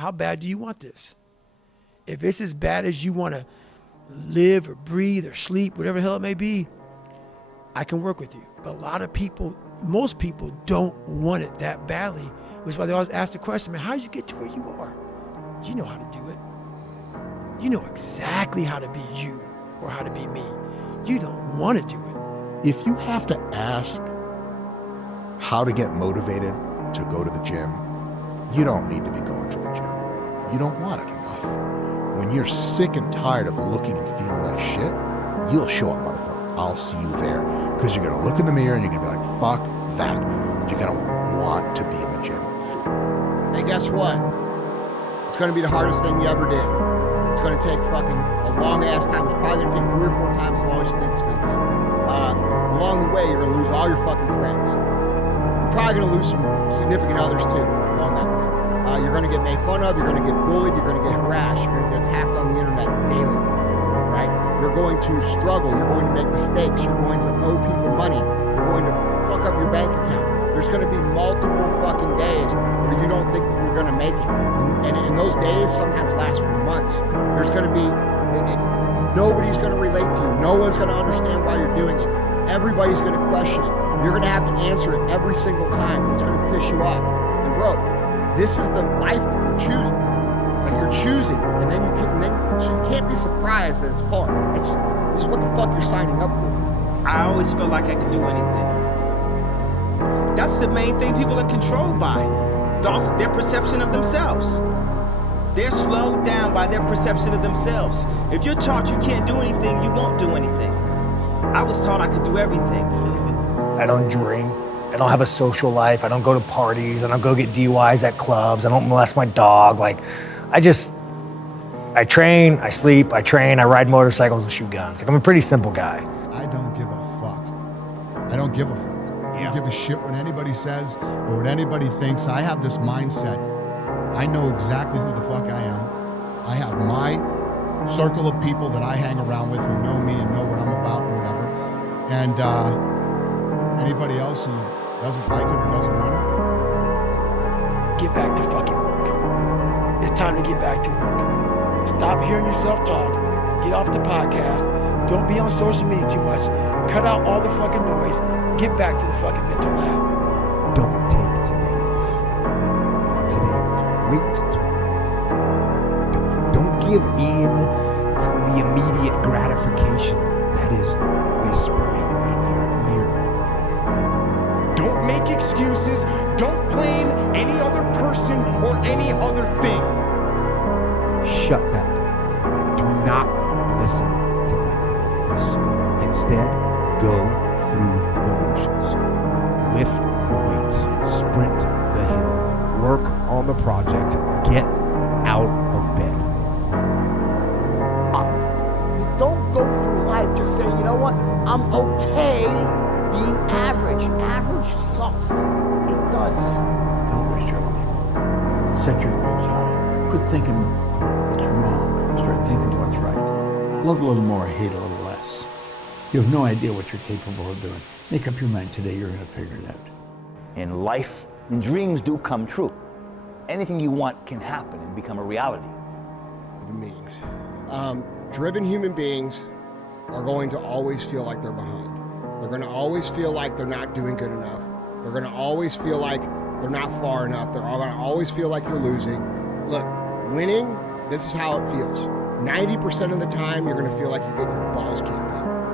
How bad do you want this? If it's as bad as you want to live or breathe or sleep, whatever the hell it may be, I can work with you. But a lot of people, most people don't want it that badly, which is why they always ask the question, man, how did you get to where you are? You know how to do it. You know exactly how to be you or how to be me. You don't want to do it. If you have to ask how to get motivated to go to the gym, you don't need to be going to the gym. You don't want it enough. When you're sick and tired of looking and feeling like shit, you'll show up, motherfucker. I'll see you there. Because you're gonna look in the mirror and you're gonna be like, fuck that. You're gonna want to be in the gym. Hey, guess what? It's gonna be the hardest thing you ever did. It's gonna take fucking a long ass time. It's probably gonna take 3 or 4 times as long as you think it's gonna take. Along the way, you're gonna lose all your fucking friends. You're probably gonna lose some significant others too along that way. You're gonna get made fun of, you're gonna get bullied, you're gonna get harassed, you're gonna get attacked on the internet daily, right? You're going to struggle, you're going to make mistakes, you're going to owe people money, you're going to fuck up your bank account. There's gonna be multiple fucking days where you don't think that you're gonna make it. And those days sometimes last for months. There's gonna be, nobody's gonna relate to you. No one's gonna understand why you're doing it. Everybody's gonna question it. You're gonna have to answer it every single time. It's gonna piss you off. And bro, this is the life that you're choosing. Like you're choosing, and then so you can't be surprised that it's hard. This is what the fuck you're signing up for. I always felt like I could do anything. That's the main thing people are controlled by. Thoughts, their perception of themselves. They're slowed down by their perception of themselves. If you're taught you can't do anything, you won't do anything. I was taught I could do everything. I don't drink. I don't have a social life. I don't go to parties. I don't go get DUIs at clubs. I don't molest my dog. Like, I train, I sleep, I train, I ride motorcycles and shoot guns. Like, I'm a pretty simple guy. I don't give a fuck. I don't give a fuck. I don't give a shit what anybody says or what anybody thinks. I have this mindset. I know exactly who the fuck I am. I have my circle of people that I hang around with who know me and know what I'm about and whatever. And anybody else who doesn't like it or doesn't want it, Get back to fucking work. It's time to get back to work. Stop hearing yourself talk. Get off the podcast. Don't be on social media too much. Cut out all the fucking noise. Get back to the fucking mental lab. Don't take today. Not today. Wait till tomorrow. Don't give in to the immediate gratification that is whispering in your ear. Don't make excuses. Don't blame any other person or any other thing. Shut that down. Do not listen to that voice. Instead, go through the motions. Lift the weights. Sprint the hill. Work on the project. Get out of bed. Don't go through life just saying, you know what, I'm okay being average. Average sucks. It does. Don't waste your life. Set your goals high. Quit thinking that you're wrong. Start thinking what's right. Love a little more, hate a little less. You have no idea what you're capable of doing. Make up your mind today, you're going to figure it out. In life, dreams do come true. Anything you want can happen and become a reality. Human beings. Driven human beings are going to always feel like they're behind. They're going to always feel like they're not doing good enough. They're going to always feel like they're not far enough. They're going to always feel like you're losing. Look, winning, this is how it feels. 90% of the time, you're going to feel like you're getting your balls kicked in,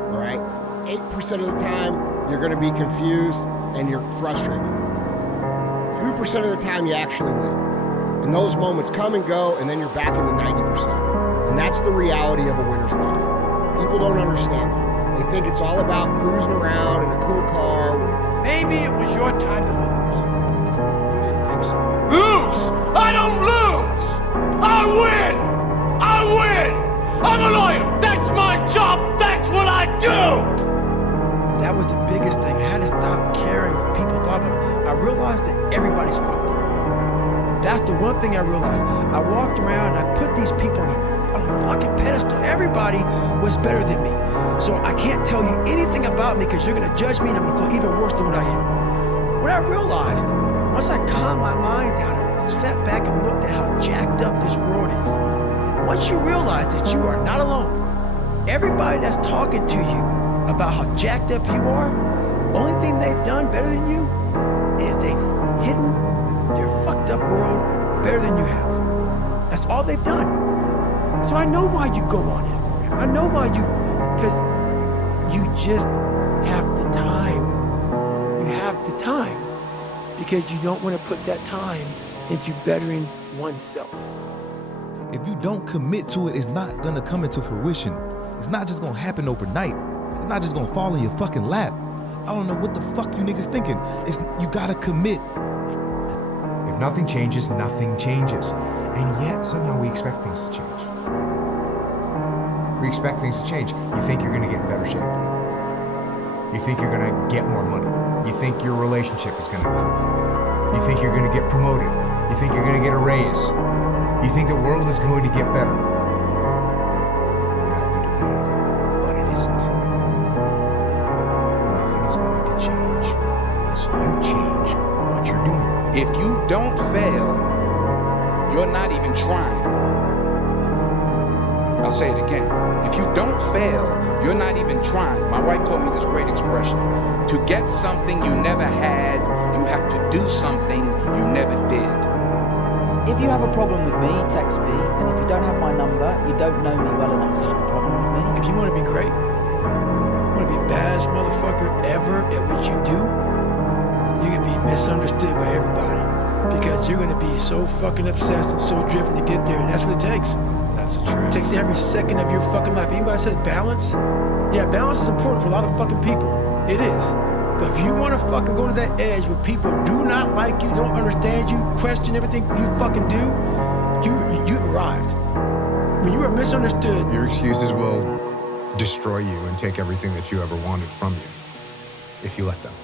all right? 8% of the time, you're going to be confused and you're frustrated. 2% of the time, you actually win. And those moments come and go, and then you're back in the 90%. And that's the reality of a winner's life. People don't understand that. They think it's all about cruising around in a cool car. Maybe it was your time to lose. You didn't think so. Lose! I don't lose! I win! I win! I'm a lawyer! That's my job! That's what I do! That was the biggest thing. I had to stop caring what people thought of me. I realized that everybody's fucked up. That's the one thing I realized. I walked around and I put these people on a fucking pedestal. Everybody was better than me. So I can't tell you anything about me because you're gonna judge me and I'm gonna feel even worse than what I am. What I realized, once I calmed my mind down and sat back and looked at how jacked up this world is, once you realize that you are not alone, everybody that's talking to you about how jacked up you are, only thing they've done better than you is they've hidden their fucked up world better than you have. That's all they've done. So I know why you go on Instagram. I know why because you just have the time. You have the time because you don't want to put that time into bettering oneself. If you don't commit to it, it's not gonna come into fruition. It's not just gonna happen overnight. It's not just gonna fall in your fucking lap. I don't know what the fuck you niggas thinking. You gotta commit. If nothing changes, nothing changes. And yet, somehow we expect things to change. We expect things to change. You think you're gonna get in better shape. You think you're gonna get more money. You think your relationship is gonna improve. You think you're gonna get promoted. You think you're gonna get a raise. You think the world is going to get better. Without you doing anything. But it isn't. Nothing is going to change unless you change what you're doing. If you don't fail, you're not even trying. I'll say it again. If you don't fail, you're not even trying. My wife told me this great expression. To get something you never had, you have to do something you never did. If you have a problem with me, text me, and if you don't have my number, you don't know me well enough to have a problem with me. If you want to be great, you want to be the baddest motherfucker ever at what you do, you can be misunderstood by everybody because you're going to be so fucking obsessed and so driven to get there, and that's what it takes. That's the truth. It takes every second of your fucking life. Anybody says balance? Yeah, balance is important for a lot of fucking people. It is. But if you want to fucking go to that edge where people do not like you, don't understand you, question everything you fucking do, you've arrived. When you are misunderstood, Your excuses will destroy you and take everything that you ever wanted from you if you let them.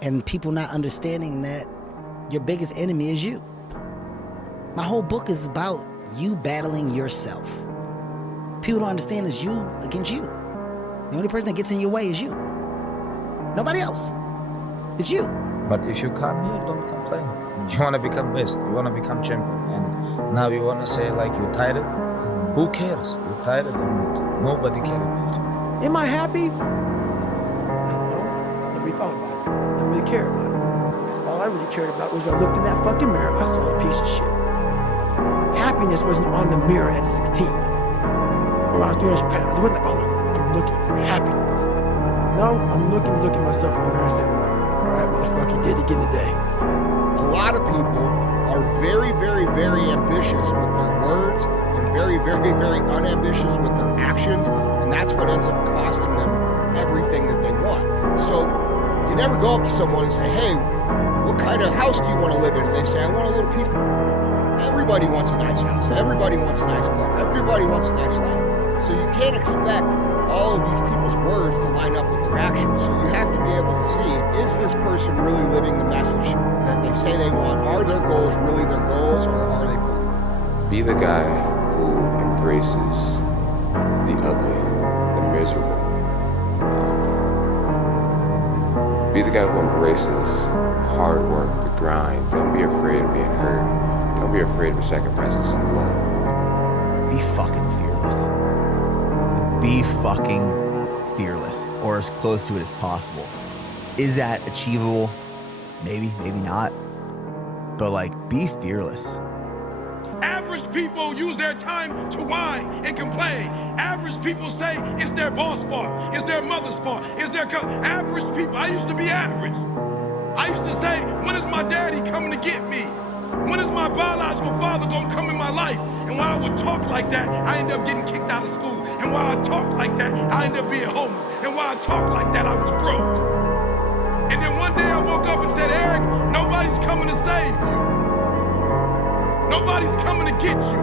And people not understanding that your biggest enemy is you. My whole book is about you battling yourself. People don't understand it's you against you. The only person that gets in your way is you. Nobody else. It's you. But if you come here, don't complain. You want to become best. You want to become champion. And now you want to say like you're tired. Who cares? You're tired or not. Nobody cares about you. am I happy? I don't know. Nobody thought about it. Don't really care about it. Because all I really cared about was when I looked in that fucking mirror, I saw a piece of shit. Happiness wasn't on the mirror at 16. Or I was doing it wasn't like, oh, I'm looking for happiness. No, I'm looking myself in the mirror and said, all right, motherfucker, you did it again today. A lot of people are very, very, very ambitious with their words and very, very, very unambitious with their actions, and that's what ends up costing them everything that they want. So you never go up to someone and say, hey, what kind of house do you want to live in? And they say, I want a little piece. Everybody wants a nice house. Everybody wants a nice car. Everybody wants a nice life. So you can't expect all of these people's words to line up with their actions. So you have to be able to see, is this person really living the message that they say they want? Are their goals really their goals, or are they fun? Be the guy who embraces the ugly, the miserable. Be the guy who embraces hard work, the grind. Don't be afraid of being hurt. Don't be afraid of sacrificing some blood. Be fucking fearless. Be fucking fearless, or as close to it as possible. Is that achievable? Maybe, maybe not. But like, be fearless. Average people use their time to whine and complain. Average people say it's their boss' fault, it's their mother's fault, it's their average people. I used to be average. I used to say, when is my daddy coming to get me? When is my biological father gonna come in my life? And while I would talk like that, I ended up getting kicked out of school. And while I talked like that, I ended up being homeless. And while I talked like that, I was broke. And then one day I woke up and said, Eric, nobody's coming to save you. Nobody's coming to get you.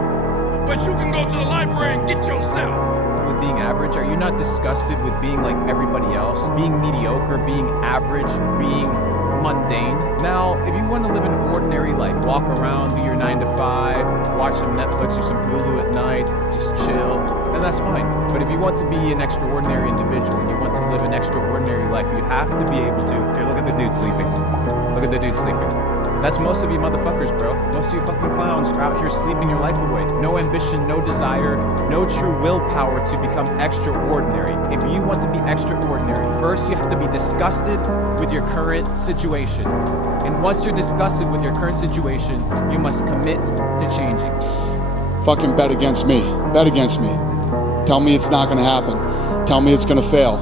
But you can go to the library and get yourself. With being average, are you not disgusted with being like everybody else? Being mediocre, being average, being mundane? Now, if you want to live an ordinary life, walk around, do your 9 to 5, watch some Netflix or some Hulu at night, just chill, then that's fine. But if you want to be an extraordinary individual, and you want to live an extraordinary life, you have to be able to. Here, look at the dude sleeping. Look at the dude sleeping. That's most of you motherfuckers, bro. Most of you fucking clowns are out here sleeping your life away. No ambition, no desire, no true willpower to become extraordinary. If you want to be extraordinary, first you have to be disgusted with your current situation. And once you're disgusted with your current situation, you must commit to changing. Fucking bet against me. Bet against me. Tell me it's not gonna happen. Tell me it's gonna fail.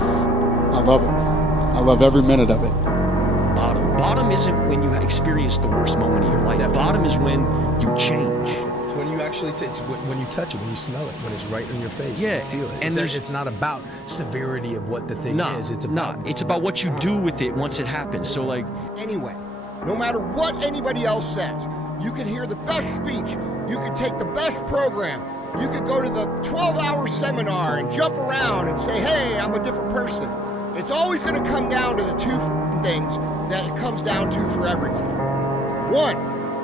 I love it. I love every minute of it. Bottom isn't when you experience the worst moment of your life. Bottom is when you change. It's when you actually, when you touch it, when you smell it, when it's right in your face. Yeah, and you feel it. and It's not about severity of what the thing is. It's about what you do with it once it happens. So like, Anyway, no matter what anybody else says, you can hear the best speech, you can take the best program, you could go to the 12-hour seminar and jump around and say, hey, I'm a different person. It's always going to come down to the two things that it comes down to for everybody. One,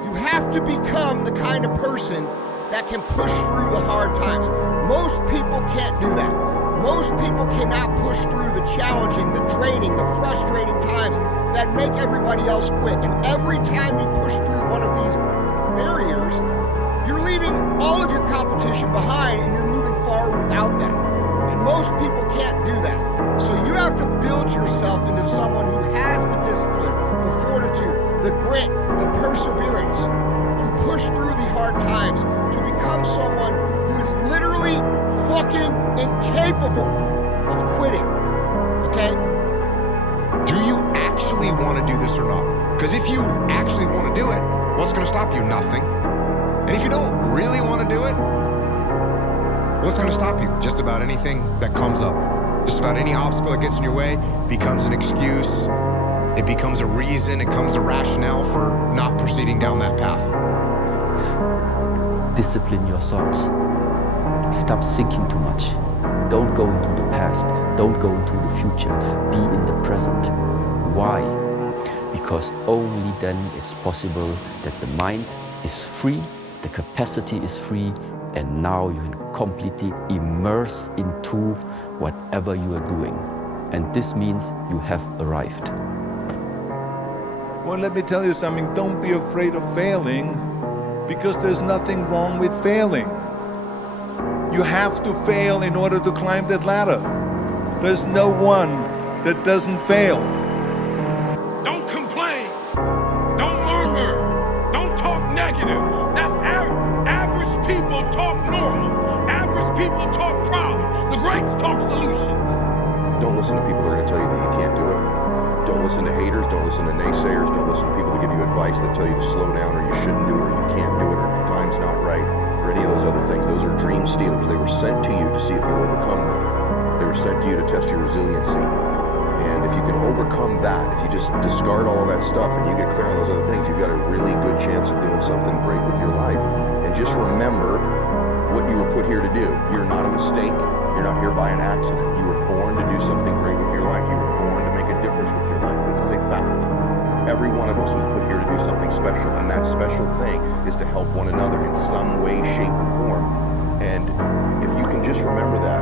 you have to become the kind of person that can push through the hard times. Most people can't do that. Most people cannot push through the challenging, the draining, the frustrating times that make everybody else quit. And every time you push through one of these barriers, you're leaving all of your competition behind and you're moving forward without that. And most people can't do that. So you have to build yourself into someone who has the discipline, the fortitude, the grit, the perseverance to push through the hard times, to become someone who is literally fucking incapable of quitting. Okay? Do you actually want to do this or not? Because if you actually want to do it, what's going to stop you? Nothing. And if you don't really want to do it, what's going to stop you? Just about anything that comes up. Just about any obstacle that gets in your way becomes an excuse. It becomes a reason. It becomes a rationale for not proceeding down that path. Discipline your thoughts. Stop thinking too much. Don't go into the past. Don't go into the future. Be in the present. Why? Because only then it's possible that the mind is free, the capacity is free, and now you can completely immerse into whatever you are doing. And this means you have arrived. Well, let me tell you something. Don't be afraid of failing, because there's nothing wrong with failing. You have to fail in order to climb that ladder. There's no one that doesn't fail. Don't complain. Don't murmur. Don't talk negative. That's average people talk normal. Average people talk problems. The greats talk solutions. Don't listen to people that are going to tell you that you can't do it. Don't listen to haters. Don't listen to naysayers. Don't listen to people that give you advice that tell you to slow down or you shouldn't do it or you can't do it or the time's not right or any of those other things. Those are dream stealers. They were sent to you to see if you'll overcome them. They were sent to you to test your resiliency. And if you can overcome that, if you just discard all of that stuff and you get clear on those other things, you've got a really good chance of doing something great with your life. And just remember what you were put here to do. You're not a mistake. You're not here by an accident. You were born to do something great with your life. You were born to make a difference with your life. This is a fact. Every one of us was put here to do something special, and that special thing is to help one another in some way, shape, or form. And if you can just remember that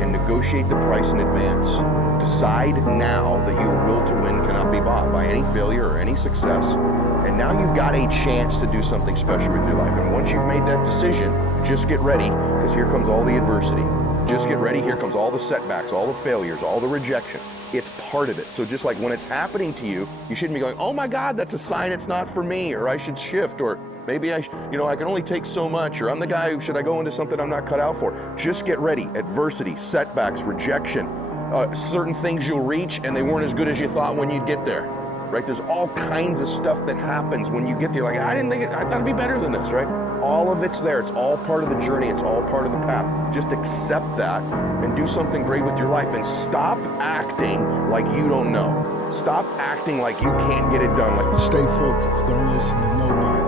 and negotiate the price in advance, decide now that your will to win cannot be bought by any failure or any success, and now you've got a chance to do something special with your life. And once you've made that decision, just get ready, because here comes all the adversity. Just get ready, here comes all the setbacks, all the failures, all the rejection. It's part of it. So just like when it's happening to you, you shouldn't be going, oh my God, that's a sign it's not for me, or I should shift, or maybe I can only take so much, or I'm the guy who, should I go into something I'm not cut out for? Just get ready. Adversity, setbacks, rejection, certain things you'll reach and they weren't as good as you thought when you'd get there, right? There's all kinds of stuff that happens when you get there. Like, I thought it'd be better than this, right? All of it's there. It's all part of the journey. It's all part of the path. Just accept that and do something great with your life, and stop acting like you don't know. Stop acting like you can't get it done. Like, stay focused. Don't listen to nobody.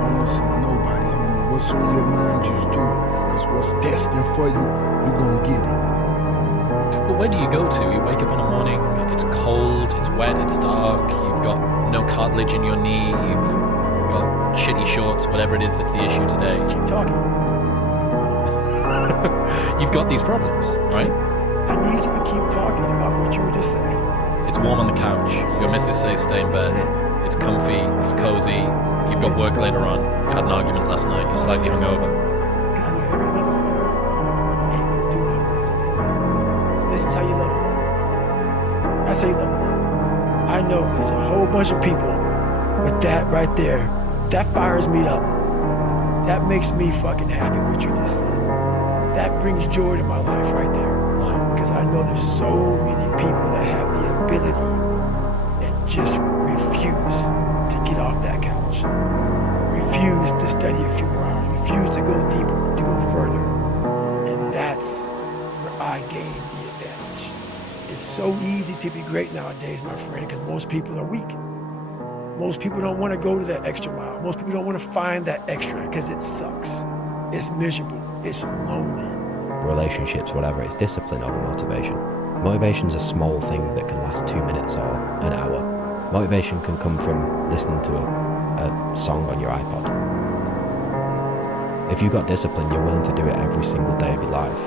Don't listen to nobody, homie. What's on your mind, just do it. Because what's destined for you, you're going to get it. But where do you go to? You wake up in the morning, it's cold, it's wet, it's dark, you've got no cartilage in your knee, you've got shitty shorts, whatever it is that's the issue today. Keep talking. You've got these problems, right? I need you to keep talking about what you were just saying. It's warm on the couch. Your missus says stay in bed. It's comfy, it's cozy. You've got work later on. You had an argument last night. You're slightly hungover. Because I know every motherfucker ain't gonna do what I'm gonna do. So this is how you level up. That's how you level up. I know there's a whole bunch of people, but that right there, that fires me up. That makes me fucking happy what you just said. That brings joy to my life right there. Because I know there's so many people that have the ability and just refuse to get off that couch. Refuse to study a few more hours. Refuse to go deeper, to go further. And that's where I gain the advantage. It's so easy to be great nowadays, my friend, because most people are weak. Most people don't want to go to that extra mile. Most people don't want to find that extra because it sucks. It's miserable. It's lonely. Relationships, whatever, it's discipline over motivation. Motivation's a small thing that can last 2 minutes or an hour. Motivation can come from listening to a song on your iPod. If you've got discipline, you're willing to do it every single day of your life.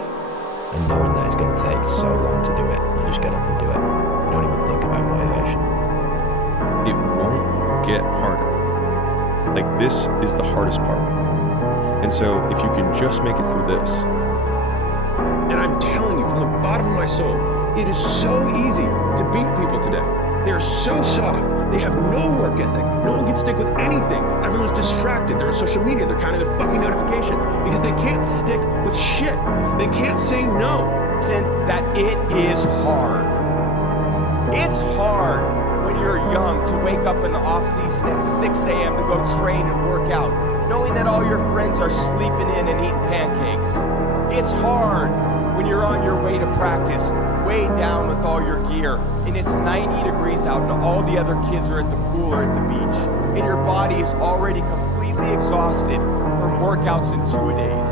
And knowing that it's going to take so long to do it, you just get up and do it. You don't even think about motivation. It won't get harder. Like, this is the hardest part. And so if you can just make it through this. And I'm telling you from the bottom of my soul, it is so easy to beat people today. They're so soft. They have no work ethic. No one can stick with anything. Everyone's distracted. They're on social media. They're counting their fucking notifications because they can't stick with shit. They can't say no. That it is hard. It's hard when you're young to wake up in the off season at 6 a.m. to go train and work out, knowing that all your friends are sleeping in and eating pancakes. It's hard when you're on your way to practice, way down with all your gear, and it's 90 degrees out and all the other kids are at the pool or at the beach, and your body is already completely exhausted from workouts in 2 days.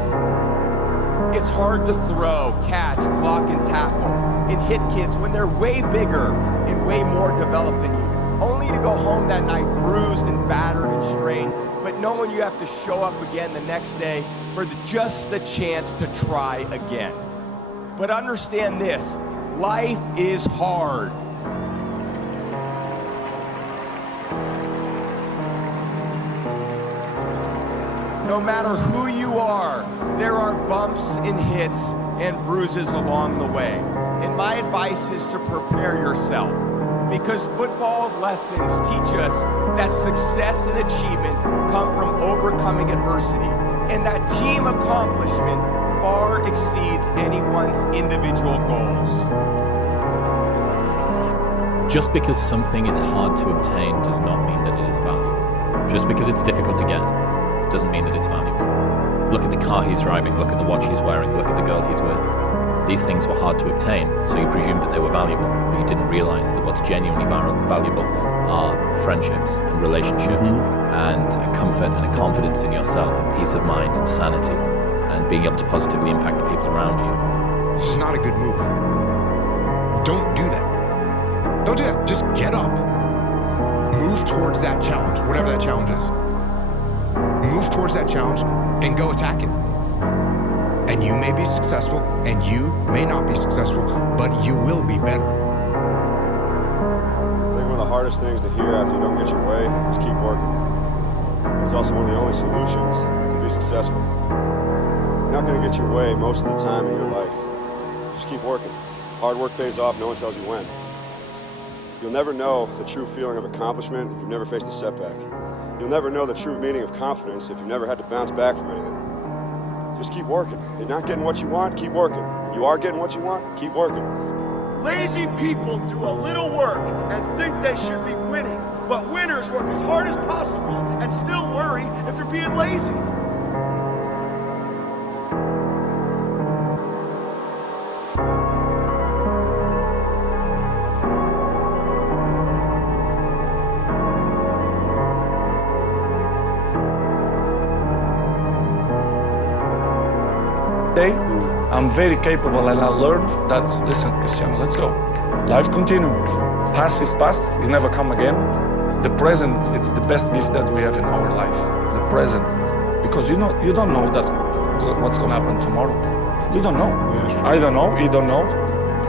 It's hard to throw, catch, block, and tackle, and hit kids when they're way bigger and way more developed than you, only to go home that night bruised and battered and strained, but knowing you have to show up again the next day for just the chance to try again. But understand this, life is hard. No matter who you are, there are bumps and hits and bruises along the way. And my advice is to prepare yourself, because football lessons teach us that success and achievement come from overcoming adversity, and that team accomplishment far exceeds anyone's individual goals. Just because something is hard to obtain does not mean that it is valuable. Just because it's difficult to get doesn't mean that it's valuable. Look at the car he's driving, look at the watch he's wearing, look at the girl he's with. These things were hard to obtain, so you presumed that they were valuable, but you didn't realize that what's genuinely valuable are friendships and relationships and a comfort and a confidence in yourself and peace of mind and sanity and being able to positively impact the people around you. This is not a good move. Don't do that. Don't do that. Just get up. Move towards that challenge, whatever that challenge is. Move towards that challenge and go attack it. And you may be successful, and you may not be successful, but you will be better. I think one of the hardest things to hear after you don't get your way is keep working. It's also one of the only solutions to be successful. You're not going to get your way most of the time in your life. Just keep working. Hard work pays off, no one tells you when. You'll never know the true feeling of accomplishment if you've never faced a setback. You'll never know the true meaning of confidence if you've never had to bounce back from anything. Just keep working. You're not getting what you want, keep working. You are getting what you want, keep working. Lazy people do a little work and think they should be winning, but winners work as hard as possible and still worry if they're being lazy. I'm very capable, and I learned that, listen, Cristiano, let's go. Life continues. Past is past, it's never come again. The present, it's the best gift that we have in our life. The present. Because you don't know that what's gonna happen tomorrow. You don't know. I don't know, you don't know.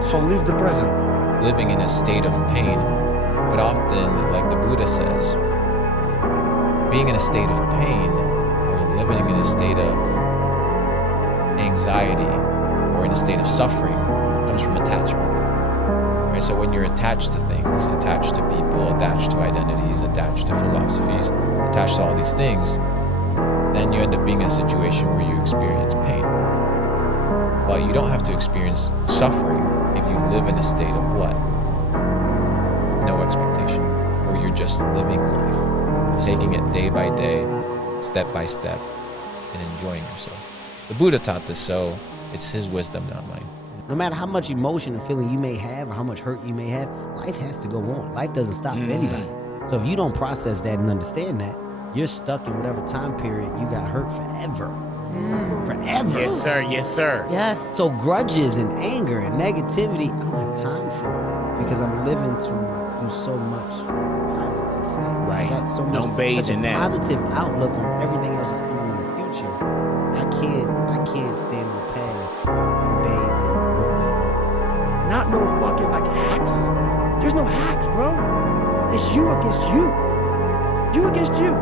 So live the present. Living in a state of pain But often, like the Buddha says, being in a state of pain or living in a state of anxiety or in a state of suffering comes from attachment. Right? So when you're attached to things, attached to people, attached to identities, attached to philosophies, attached to all these things, then you end up being in a situation where you experience pain. Well, you don't have to experience suffering if you live in a state of what? No expectation, where you're just living life, taking it day by day, step by step, and enjoying yourself. The Buddha taught this, so it's his wisdom, not mine. No matter how much emotion and feeling you may have or how much hurt you may have, life has to go on. Life doesn't stop for anybody. So if you don't process that and understand that, you're stuck in whatever time period you got hurt forever. Forever. Yes, sir. Yes, sir. Yes. So grudges and anger and negativity, I don't have time for it because I'm living to do so much positive things. Right. I got so much, Don't beige such a in that. positive outlook on everything else that's coming in the future. I can't stand in the past and bathe in ruin. Not no fucking like hacks. There's no hacks, bro. It's you against you. You against you.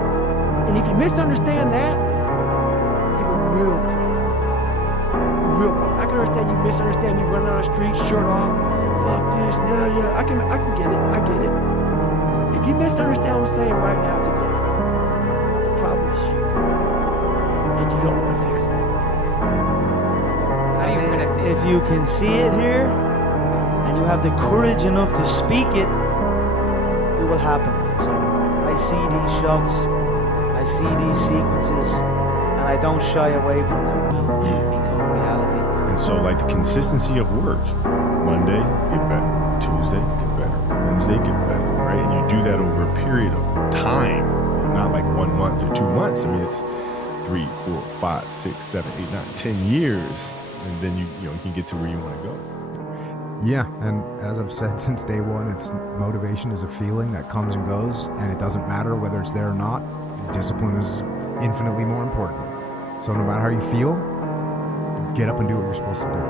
And if you misunderstand that, you have a real problem. Real problem. I can understand you misunderstand me running down the street, shirt off. Fuck this, yeah. I can get it. I get it. If you misunderstand what I'm saying right now today, the problem is you. And you don't want to fix it. How do you predict this? If you can see it here, and you have the courage enough to speak it, it will happen. So I see these shots, I see these sequences, and I don't shy away from them. Will become reality. And so, like the consistency of work, Monday, get better. Tuesday, get better. Wednesday, get better, right? And you do that over a period of time, not like 1 month or 2 months. I mean, it's 3, 4, 5, 6, 7, 8, 9, 10 years, and then you can get to where you want to go. Yeah, and as I've said since day one, it's motivation is a feeling that comes and goes, and it doesn't matter whether it's there or not. Discipline is infinitely more important. So no matter how you feel, get up and do what you're supposed to do.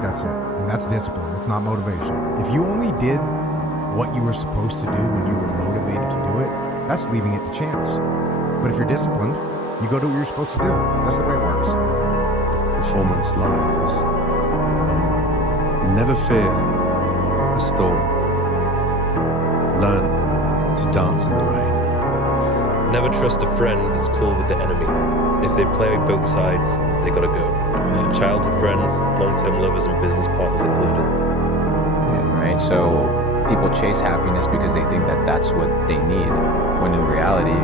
That's it. And that's discipline. It's not motivation. If you only did what you were supposed to do when you were motivated to do it, that's leaving it to chance. But if you're disciplined, you go do what you're supposed to do. That's the way it works. Performance life is never fear a storm. Learn to dance in the rain. Never trust a friend that's cool with the enemy. If they play both sides, they gotta go. Childhood friends, long-term lovers, and business partners included. Yeah, right? So people chase happiness because they think that that's what they need, when in reality,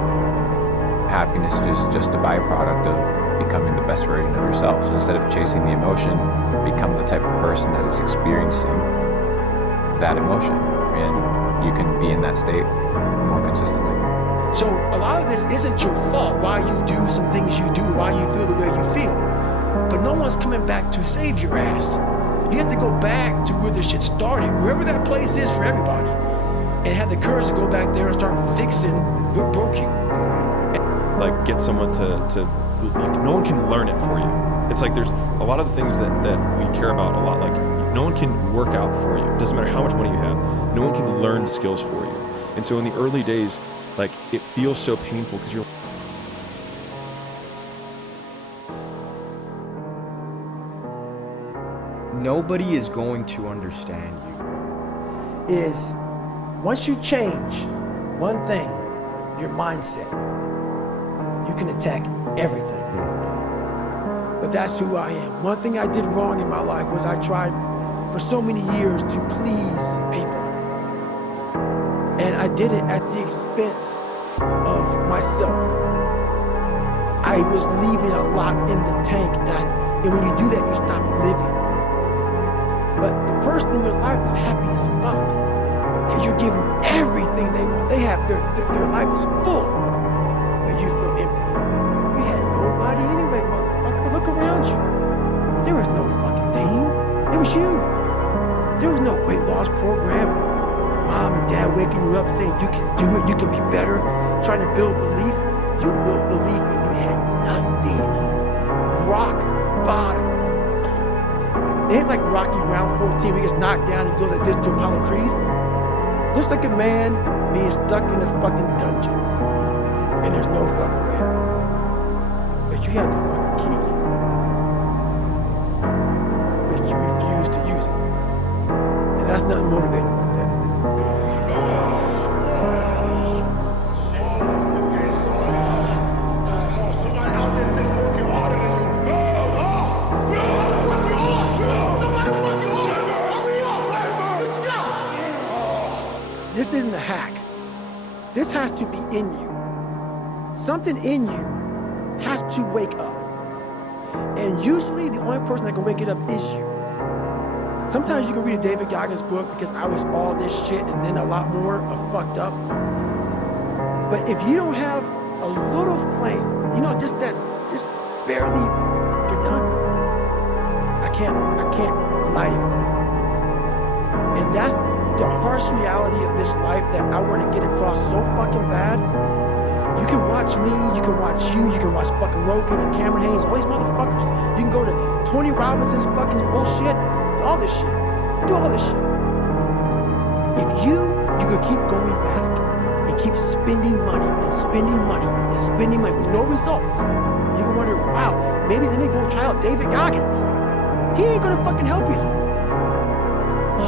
happiness is just a byproduct of becoming the best version of yourself. So instead of chasing the emotion, become the type of person that is experiencing that emotion, and you can be in that state more consistently. So a lot of this isn't your fault, why you do some things you do, why you feel the way you feel. But no one's coming back to save your ass. You have to go back to where the shit started, wherever that place is for everybody, and have the courage to go back there and start fixing what broke you. Like get someone to no one can learn it for you. It's like there's a lot of the things that we care about a lot. Like no one can work out for you. Doesn't matter how much money you have. No one can learn skills for you. And so in the early days, like it feels so painful because you're. Nobody is going to understand you. Is once you change one thing, your mindset, you can attack everything. But that's who I am. One thing I did wrong in my life was I tried for so many years to please people. And I did it at the expense of myself. I was leaving a lot in the tank, and when you do that, you stop living. But the person in your life is happy as fuck, because you're giving everything they want. They have their life is full, but you feel empty. You had nobody anyway, motherfucker. Look around you. There was no fucking team. It was you. There was no weight loss program. Mom and dad waking you up saying you can do it, you can be better, trying to build belief. You built belief and you had nothing. Rock bottom. It ain't like Rocky round 14 where he gets knocked down and goes like this to Apollo Creed. Looks like a man being stuck in a fucking dungeon. And there's no fucking way out. But you have the fucking key. But you refuse to use it. And that's not motivating about that. This isn't a hack. This has to be in you. Something in you has to wake up. And usually the only person that can wake it up is you. Sometimes you can read a David Goggins book because I was all this shit and then a lot more of fucked up. But if you don't have a little flame, just barely, you're done. I can't light it for you. And that's the harsh reality of this life that I want to get across so fucking bad. You can watch me, you can watch you can watch fucking Rogan and Cameron Haynes, all these motherfuckers. You can go to Tony Robbinson's fucking bullshit, all this shit. Do all this shit. If you could keep going back and keep spending money and spending money and spending money with no results, you can wonder, wow, maybe let me go try out David Goggins. He ain't gonna fucking help you.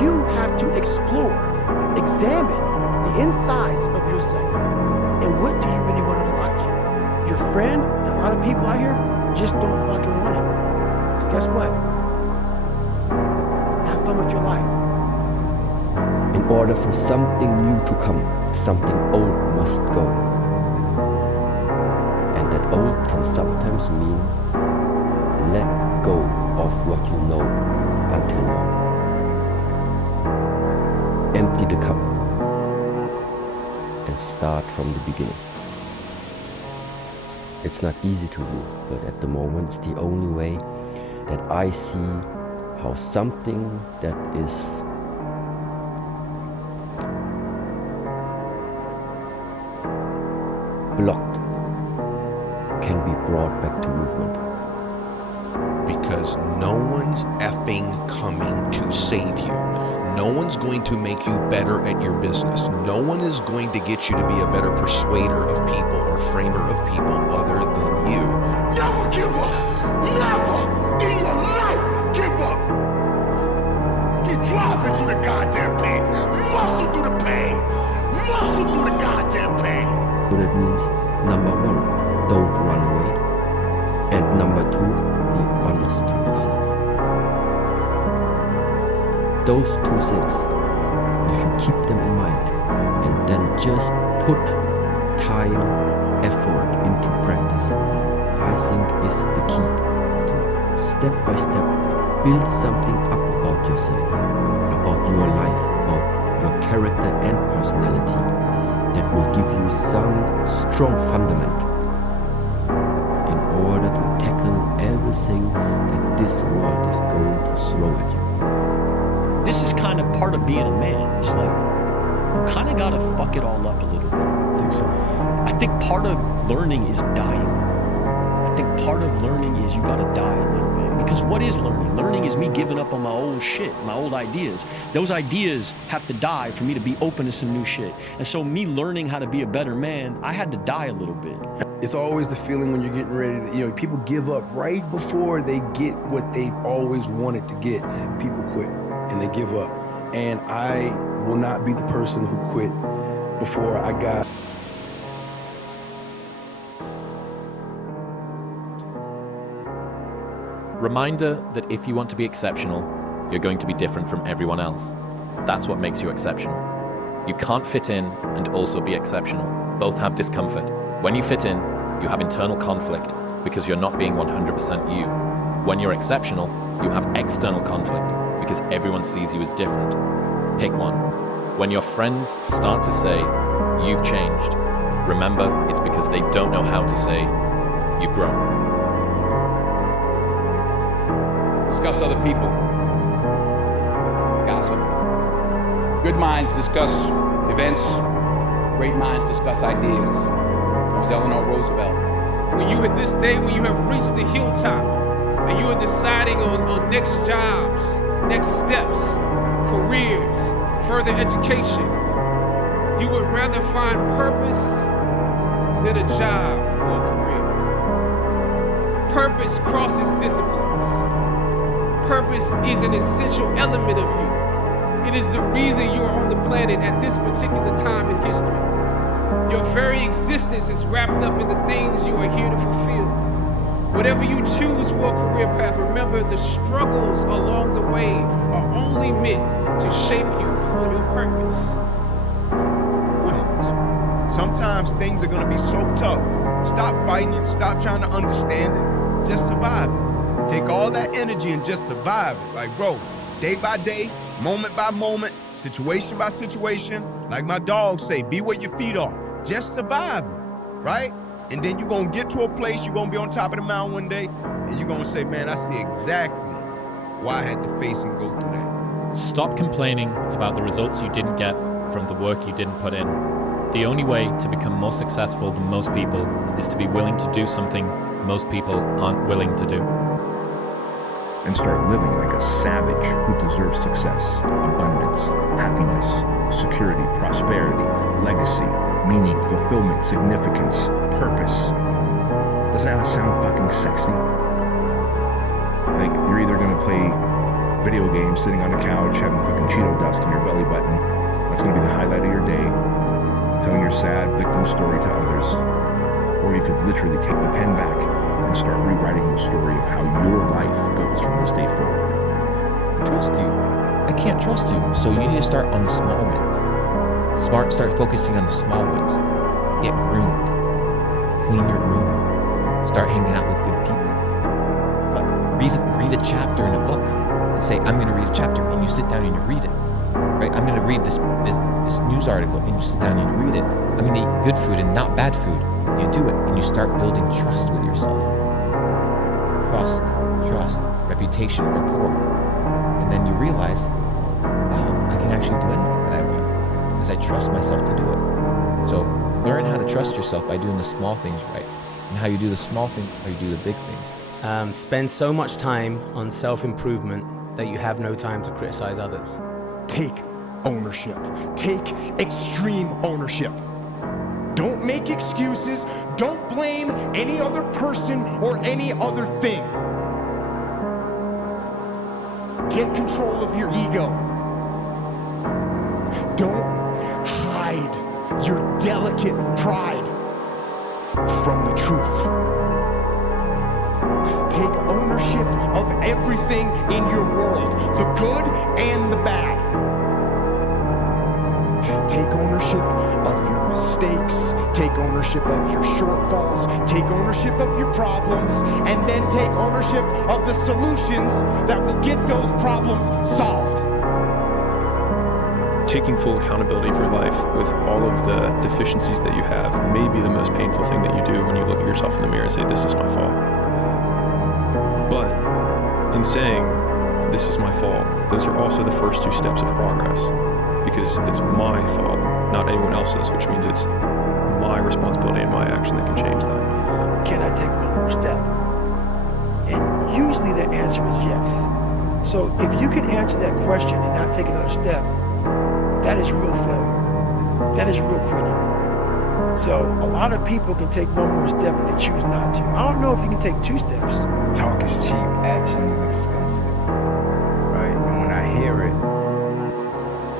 You have to explore, examine the insides of yourself. And what do you really want in life? Your friend, and a lot of people out here, just don't fucking want it. So guess what? Have fun with your life. In order for something new to come, something old must go. And that old can sometimes mean let go of what you know until now. Empty the cup and start from the beginning. It's not easy to do, but at the moment it's the only way that I see how something that is blocked can be brought back to movement. Because no one's effing coming to save you. No one's going to make you better at your business. No one is going to get you to be a better persuader of people or framer of people other than you. Never give up. Never in your life give up. Keep driving through the goddamn pain. Muscle through the pain. Muscle through the goddamn pain. So that means number one, don't run away. And number two, be honest to yourself. Those two things, if you keep them in mind and then just put time, effort into practice, I think is the key to step by step build something up about yourself, about your life, about your character and personality that will give you some strong fundament in order to tackle everything that this world is going to throw at you. This is kind of part of being a man. It's like, you kind of got to fuck it all up a little bit. I think so. I think part of learning is dying. I think part of learning is you got to die a little bit. Because what is learning? Learning is me giving up on my old shit, my old ideas. Those ideas have to die for me to be open to some new shit. And so me learning how to be a better man, I had to die a little bit. It's always the feeling when you're getting ready to, people give up right before they get what they've always wanted to get. People quit. And they give up. And I will not be the person who quit before I got. Reminder that if you want to be exceptional, you're going to be different from everyone else. That's what makes you exceptional. You can't fit in and also be exceptional. Both have discomfort. When you fit in, you have internal conflict because you're not being 100% you. When you're exceptional, you have external conflict because everyone sees you as different. Pick one. When your friends start to say, you've changed, remember it's because they don't know how to say, you've grown. Discuss other people. Gossip. Good minds discuss events. Great minds discuss ideas. That was Eleanor Roosevelt. When you at this day, when you have reached the hilltop, and you are deciding on next jobs, next steps, careers, further education, You would rather find purpose than a job or a career. Purpose crosses disciplines. Purpose is an essential element of you. It is the reason you are on the planet at this particular time in history. Your very existence is wrapped up in the things you are here to fulfill. Whatever you choose for a career path, remember the struggles along the way are only meant to shape you for your purpose. Sometimes things are gonna be so tough. Stop fighting it, stop trying to understand it. Just survive it. Take all that energy and just survive it. Like, bro, day by day, moment by moment, situation by situation, like my dogs say, be where your feet are. Just survive it, right? And then you're gonna get to a place, you're gonna be on top of the mountain one day, and you're gonna say, man, I see exactly why I had to face and go through that. Stop complaining about the results you didn't get from the work you didn't put in. The only way to become more successful than most people is to be willing to do something most people aren't willing to do. And start living like a savage who deserves success, abundance, happiness, security, prosperity, legacy, meaning, fulfillment, significance, purpose. Doesn't that sound fucking sexy? Like, you're either gonna play video games sitting on a couch having fucking Cheeto dust in your belly button. That's gonna be the highlight of your day, telling your sad victim story to others. Or you could literally take the pen back and start rewriting the story of how your life goes from this day forward. Trust you. I can't trust you. So you need to start on the small wins. Start focusing on the small wins. Get groomed. Clean your room. Start hanging out with good people. Read a chapter in a book and say, I'm going to read a chapter, and you sit down and you read it. Right? I'm going to read this news article, and you sit down and you read it. I'm going to eat good food and not bad food. You do it, and you start building trust with yourself. Trust, reputation, rapport. And then you realize, wow, I can actually do anything that I want because I trust myself to do it. So learn how to trust yourself by doing the small things right. And how you do the small things is how you do the big things. Spend so much time on self-improvement that you have no time to criticize others. Take ownership. Take extreme ownership. Don't make excuses. Don't blame any other person or any other thing. Get control of your ego. Don't hide your delicate pride from the truth. Take ownership of everything in your world, the good and the bad. Take ownership of your mistakes, take ownership of your shortfalls, take ownership of your problems, and then take ownership of the solutions that will get those problems solved. Taking full accountability for life with all of the deficiencies that you have may be the most painful thing that you do when you look at yourself in the mirror and say, this is my fault. But in saying, this is my fault, those are also the first two steps of progress. Because it's my fault, not anyone else's, which means it's my responsibility and my action that can change that. Can I take one more step? And usually the answer is yes. So if you can answer that question and not take another step, that is real failure. That is real quitting. So a lot of people can take one more step and they choose not to. I don't know if you can take two steps. Talk is cheap, action is expensive, right? And when I hear it,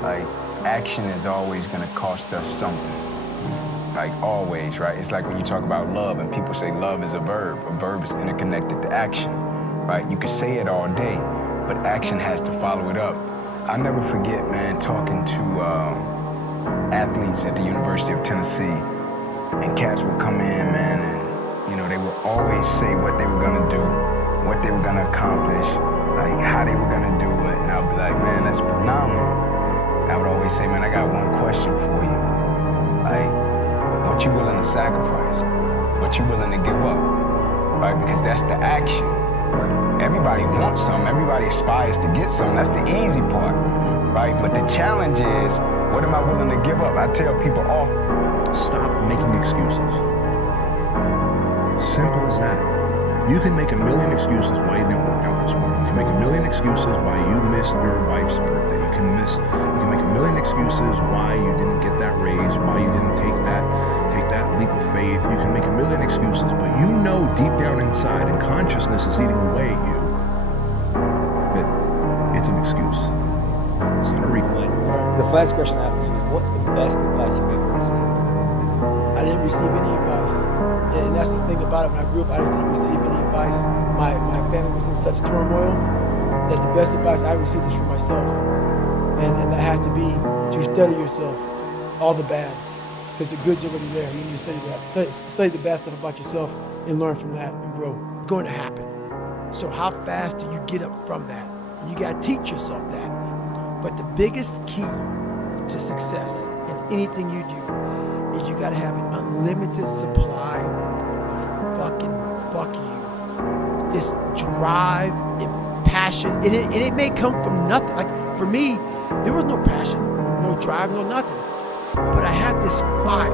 like, action is always gonna cost us something. Like, always, right? It's like when you talk about love and people say love is a verb. A verb is interconnected to action, right? You can say it all day, but action has to follow it up. I never forget, man, talking to athletes at the University of Tennessee, and cats would come in, man, and, you know, they would always say what they were gonna do, what they were gonna accomplish, like how they were gonna do it, and I would be like, man, that's phenomenal. I would always say, man, I got one question for you. Like, what you willing to sacrifice? What you willing to give up? Right? Because that's the action. Everybody wants something. Everybody aspires to get something. That's the easy part, right? But the challenge is, what am I willing to give up? I tell people often, stop making excuses. Simple as that. You can make a million excuses why you didn't work out this morning. You can make a million excuses why you missed your wife's birthday. You can make a million excuses why you didn't get that raise, why you didn't take that leap of faith. You can make a million excuses, but you know deep down inside, and consciousness is eating away at you, that it's an excuse. It's not a replay. The first question I have for you is, what's the best advice you've ever received? I didn't receive any advice. And that's the thing about it. When I grew up, I just didn't receive any advice. My family was in such turmoil that the best advice I received is for myself. And that has to be to study yourself, all the bad, because the good's already there. You need to study that. Study the bad stuff about yourself and learn from that and grow. It's going to happen. So how fast do you get up from that? And you got to teach yourself that. But the biggest key to success in anything you do is you got to have an unlimited supply of fucking fuck you. This drive and passion, and it may come from nothing. Like for me, there was no passion, no drive, no nothing. But I had this fire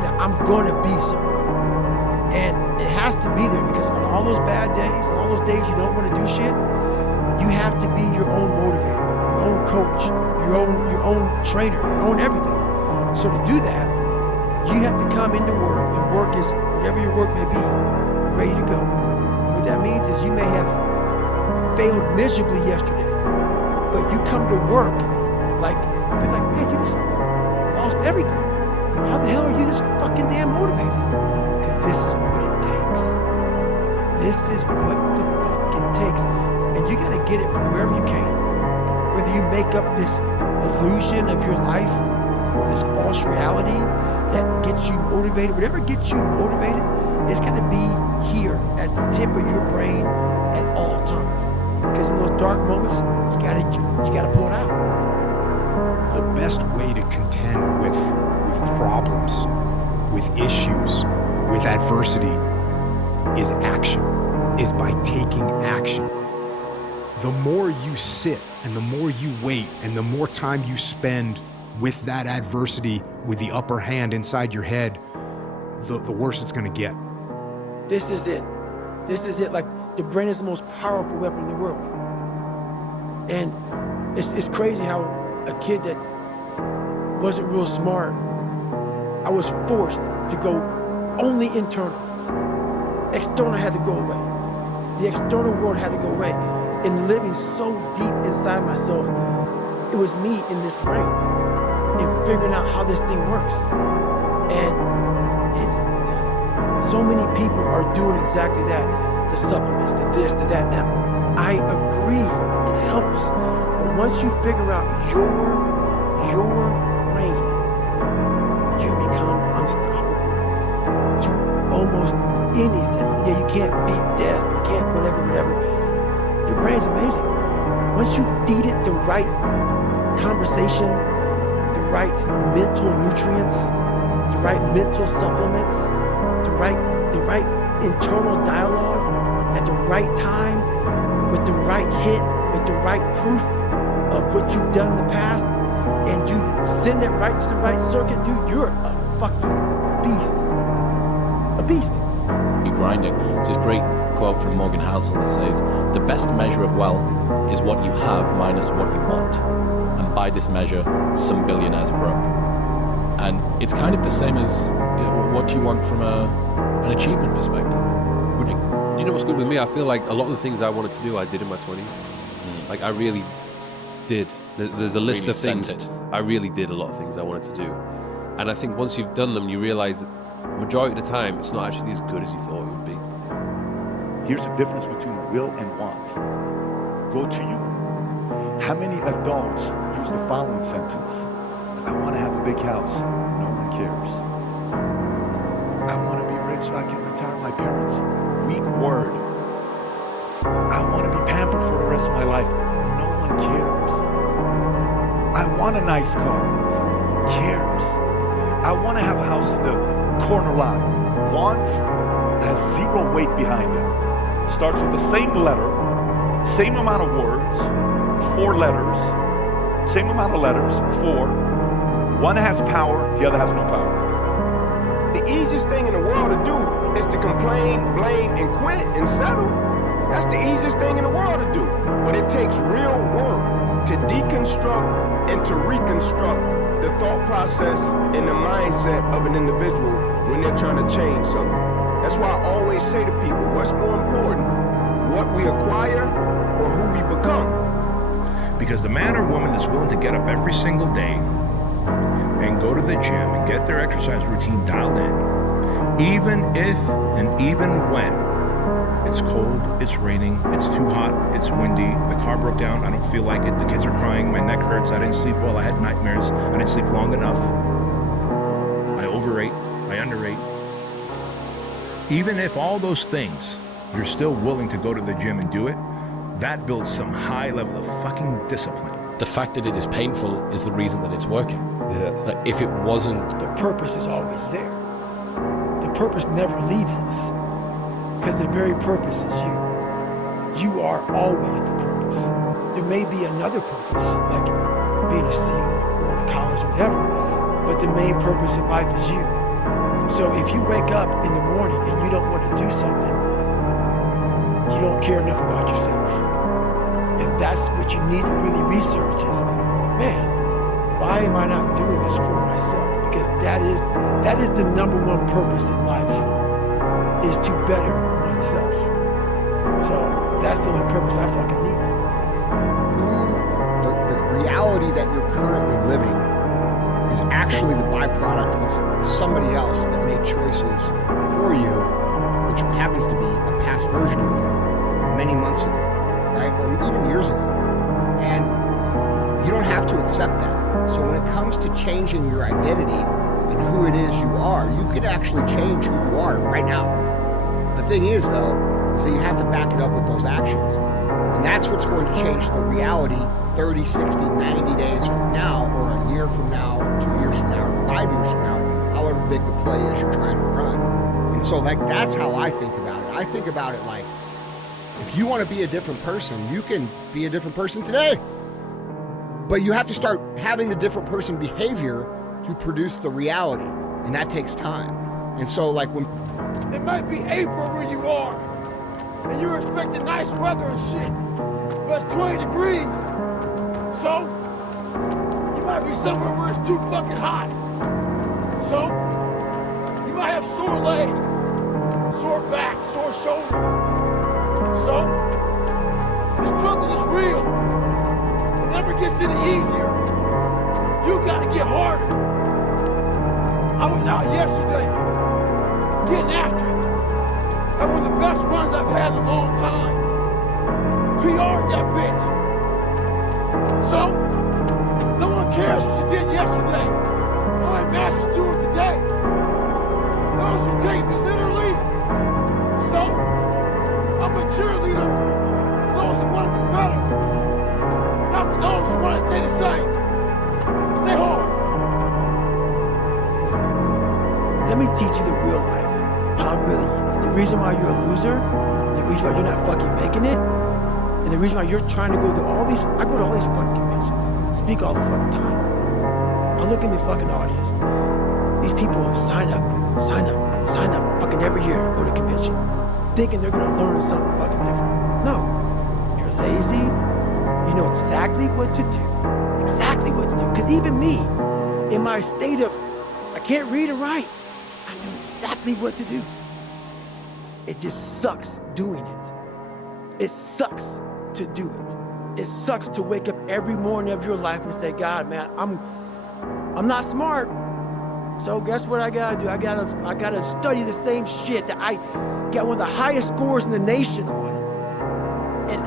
that I'm going to be somebody. And it has to be there because on all those bad days, and all those days you don't want to do shit, you have to be your own motivator, your own coach, your own trainer, your own everything. So to do that, you have to come into work, and work is whatever your work may be, ready to go. And what that means is you may have failed miserably yesterday, but you come to work like, man, you just lost everything. How the hell are you just fucking damn motivated? Because this is what it takes. This is what the fuck it takes. And you gotta get it from wherever you can. Whether you make up this illusion of your life or this false reality that gets you motivated, whatever gets you motivated, it's gotta be here at the tip of your brain at all times. Because in those dark moments, you gotta pull it out. The best way to contend with problems, with issues, with adversity is action, is by taking action. The more you sit and the more you wait and the more time you spend with that adversity, with the upper hand inside your head, the worse it's gonna get. This is it. This is it. Like, the brain is the most powerful weapon in the world. And it's crazy how a kid that wasn't real smart, I was forced to go only internal. External had to go away. The external world had to go away. And living so deep inside myself, it was me in this brain and figuring out how this thing works. And so many people are doing exactly that. The supplements, the this, the that. Now, I agree, it helps. But once you figure out your brain, you become unstoppable to almost anything. Yeah, you can't beat death, you can't whatever. Your brain's amazing. Once you feed it the right conversation, the right mental nutrients, the right mental supplements, the right internal dialogue at the right time, with the right hit, with the right proof of what you've done in the past, and you send it right to the right circuit, dude, you're a fucking beast. A beast. You're grinding. It's this great quote from Morgan Housel that says, the best measure of wealth is what you have minus what you want. And by this measure, some billionaires are broke. And it's kind of the same as what you want from an achievement perspective. You know what's good with me? I feel like a lot of the things I wanted to do, I did in my 20s. Like, I really did. There's a list of things. I really did a lot of things I wanted to do. And I think once you've done them, you realize that majority of the time, it's not actually as good as you thought it would be. Here's the difference between will and want. Go to you. How many adults use the following sentence? I want to have a big house. No one cares. I want to be rich so I can retire my parents. Weak word. I want to be pampered for the rest of my life. No one cares. I want a nice car. Who cares? I want to have a house in the corner lot. Want has zero weight behind it. Starts with the same letter, same amount of words, 4 letters, same amount of letters, 4. One has power, the other has no power. The easiest thing in the world to do is to complain, blame, and quit and settle. That's the easiest thing in the world to do. But it takes real work to deconstruct and to reconstruct the thought process and the mindset of an individual when they're trying to change something. That's why I always say to people, what's more important, what we acquire or who we become? Because the man or woman that's willing to get up every single day and go to the gym and get their exercise routine dialed in, even if and even when it's cold, it's raining, it's too hot, it's windy, the car broke down, I don't feel like it, the kids are crying, my neck hurts, I didn't sleep well, I had nightmares, I didn't sleep long enough, I overate, I underate. Even if all those things, you're still willing to go to the gym and do it, that builds some high level of fucking discipline. The fact that it is painful is the reason that it's working. Yeah. Like if it wasn't... The purpose is always there. The purpose never leaves us. Because the very purpose is you. You are always the purpose. There may be another purpose, like being a SEAL or going to college or whatever, but the main purpose in life is you. So if you wake up in the morning and you don't want to do something, you don't care enough about yourself. And that's what you need to really research is, man, why am I not doing this for myself? Because that is the number one purpose in life, is to better oneself. So that's the only purpose I fucking need. The reality that you're currently living is actually the byproduct of somebody else that made choices for you, which happens to be a past version of you many months ago, right? Or even years ago. And you don't have to accept that. So when it comes to changing your identity and who it is you are, you can actually change who you are right now. The thing is, though, is that you have to back it up with those actions. And that's what's going to change the reality 30, 60, 90 days from now, or a year from now, or 2 years from now, or 5 years from now, however big the play is you're trying to run. And so like that's how I think about it. I think about it like, if you want to be a different person, you can be a different person today. But you have to start having the different person behavior to produce the reality. And that takes time. And so like when... It might be April where you are, and you're expecting nice weather and shit, but it's 20 degrees. So, you might be somewhere where it's too fucking hot. So, you might have sore legs, sore back, sore shoulder. So, the struggle is real. It never gets any easier. You gotta get harder. I went out yesterday, getting after it. Had one of the best runs I've had in a long time. PR'd that bitch. So, no one cares what you did yesterday. No one matters what you're doing today. Those who take me literally. So, I'm a cheerleader for those who want to be better. Not for those who want to stay the same. Stay hard. Let me teach you the real life, how it really is. The reason why you're a loser, the reason why you're not fucking making it, and the reason why you're trying to go to all these, I go to all these fucking conventions, speak all the fucking time. I look in the fucking audience. These people sign up, fucking every year, go to convention, thinking they're gonna learn something fucking different. No, you're lazy, you know exactly what to do. Exactly what to do. Because even me, in my state of, I can't read or write, I know exactly what to do. It just sucks doing it. It sucks to do it. It sucks to wake up every morning of your life and say, God, man, I'm not smart. So guess what I gotta do? I gotta study the same shit that I got one of the highest scores in the nation on. And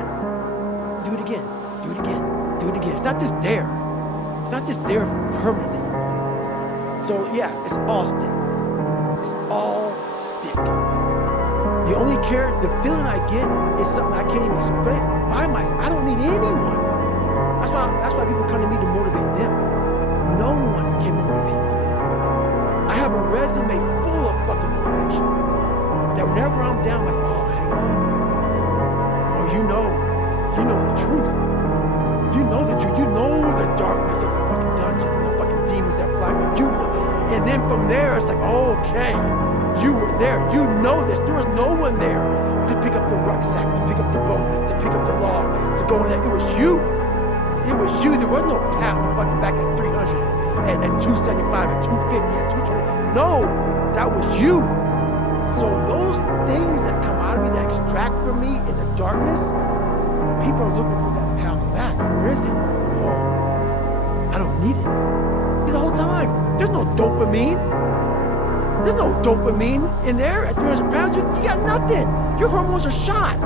do it again, do it again, do it again. It's not just there. It's not just there permanently. So yeah, it's all stick. It's all stick. The only the feeling I get is something I can't even explain by myself. I don't need anyone. That's why people come to me to motivate them. No one can motivate me. I have a resume full of fucking motivation. That whenever I'm down, like, oh, hang on. Oh, you know the truth. You know the truth. You know the darkness of the fucking dungeons and the fucking demons that fly. You know. And then from there, it's like, oh, okay, you were there. You know this. There was no one there. to pick up the rucksack, to pick up the boat, to pick up the log, to go in there. It was you. It was you. There was no Pat fucking back at 300 and at 275 and 250 and 220. No, that was you. So those things that come out of me, that extract from me in the darkness, people are looking for that pound back. Where is it? Oh, I don't need it. The whole time. There's no dopamine. There's no dopamine in there at 300 pounds. You got nothing. Your hormones are shot.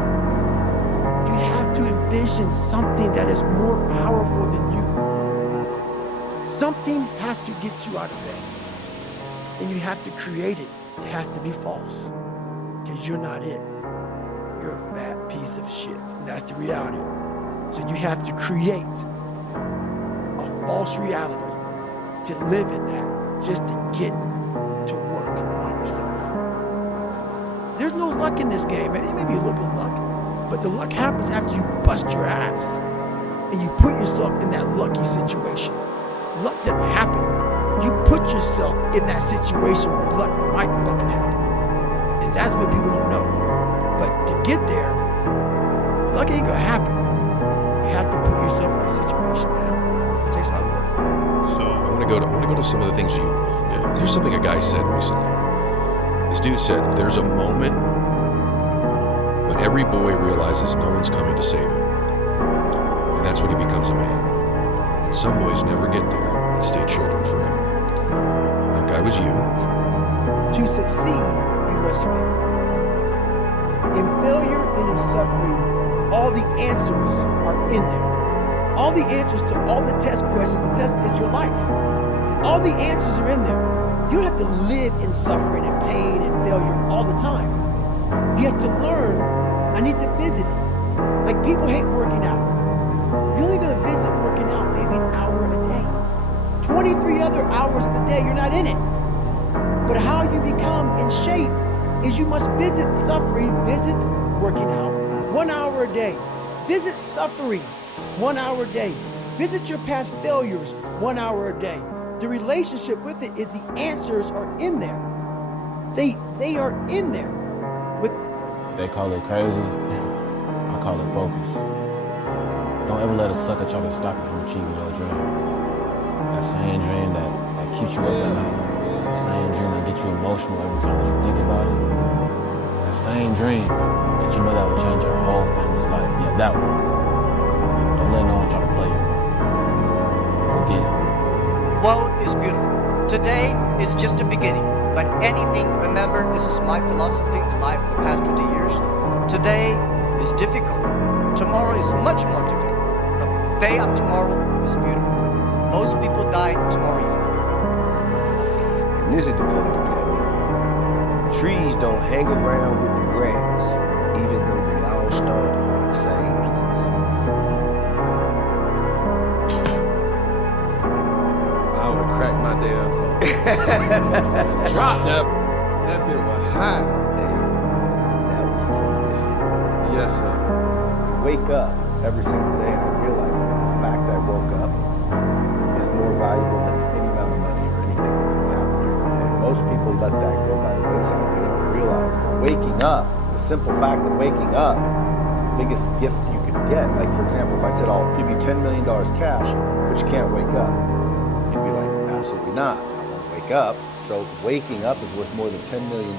You have to envision something that is more powerful than you. Something has to get you out of bed. And you have to create it. It has to be false. Because you're not it. You're a fat piece of shit. And that's the reality. So you have to create a false reality to live in that, just to get to work on yourself. There's no luck in this game, man. It may be a little bit of luck, but the luck happens after you bust your ass and you put yourself in that lucky situation. Luck doesn't happen. You put yourself in that situation where luck might fucking happen. And that's what people don't know. But to get there, luck ain't gonna happen. You have to put yourself in that situation, man. It takes a lot of work. So I want to go to some of the things here's something a guy said recently. This dude said, there's a moment when every boy realizes no one's coming to save him. And that's when he becomes a man. And some boys never get there and stay children forever. That guy was you. To succeed, you must fail. In failure and in suffering, all the answers are in there. All the answers to all the test questions, the test is your life. All the answers are in there. You don't have to live in suffering and pain and failure all the time. You have to learn, I need to visit it. Like people hate working out. You're only gonna visit working out maybe an hour a day. 23 other hours a day, you're not in it. But how you become in shape is you must visit suffering, visit working out 1 hour a day. Visit suffering 1 hour a day. Visit your past failures 1 hour a day. The relationship with it is the answers are in there. They are in there. They call it crazy. I call it focus. Don't ever let a sucker try to stop you from achieving your dream. That same dream that keeps you up at night. That same dream that gets you emotional every time that you think about it. That same dream that you know that will change your whole family's life. Yeah, that one. Don't let no one try to play you. Go get it. World is beautiful. Today is just a beginning. But anything, remember, this is my philosophy for life for the past 20 years. Today is difficult. Tomorrow is much more difficult. The day of tomorrow is beautiful. Most people die tomorrow evening. And this is the point you got me. Trees don't hang around with the grass, even though they all started from the same place. I would have cracked my damn phone. Drop that. That bit was high. That was prolific. Yes, sir. I wake up every single day and I realize that the fact I woke up is more valuable than any amount of money or anything that could happen during the day. Most people let that go by the wayside. They don't realize that waking up, the simple fact of waking up, is the biggest gift you could get. Like, for example, if I said, I'll give you $10 million cash, but you can't wake up, you'd be like, absolutely not. I won't wake up. So waking up is worth more than $10 million.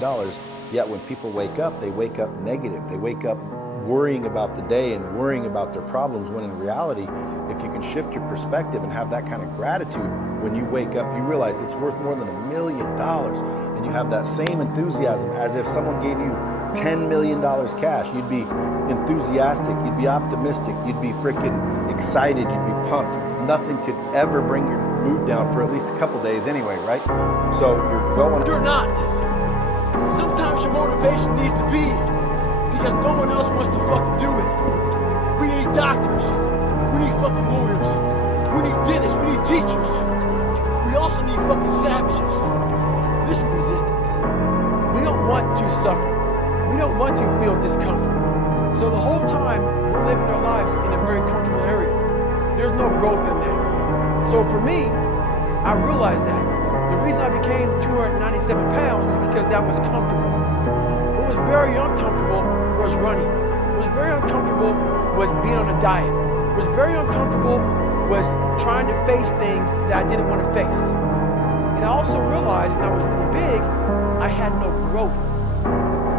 Yet when people wake up, they wake up negative. They wake up worrying about the day and worrying about their problems, when in reality, if you can shift your perspective and have that kind of gratitude, when you wake up, you realize it's worth more than $1 million. And you have that same enthusiasm as if someone gave you $10 million cash. You'd be enthusiastic, you'd be optimistic, you'd be freaking excited, you'd be pumped. Nothing could ever bring your mood down for at least a couple days anyway, right? So you're going... You're not. Sometimes your motivation needs to be because no one else wants to fucking do it. We need doctors. We need fucking lawyers. We need dentists. We need teachers. We also need fucking savages. This is resistance. We don't want to suffer. We don't want to feel discomfort. So the whole time we're living our lives in a very comfortable area. There's no growth in that. So for me, I realized that. The reason I became 297 pounds is because that was comfortable. What was very uncomfortable was running. What was very uncomfortable was being on a diet. What was very uncomfortable was trying to face things that I didn't want to face. And I also realized when I was really big, I had no growth.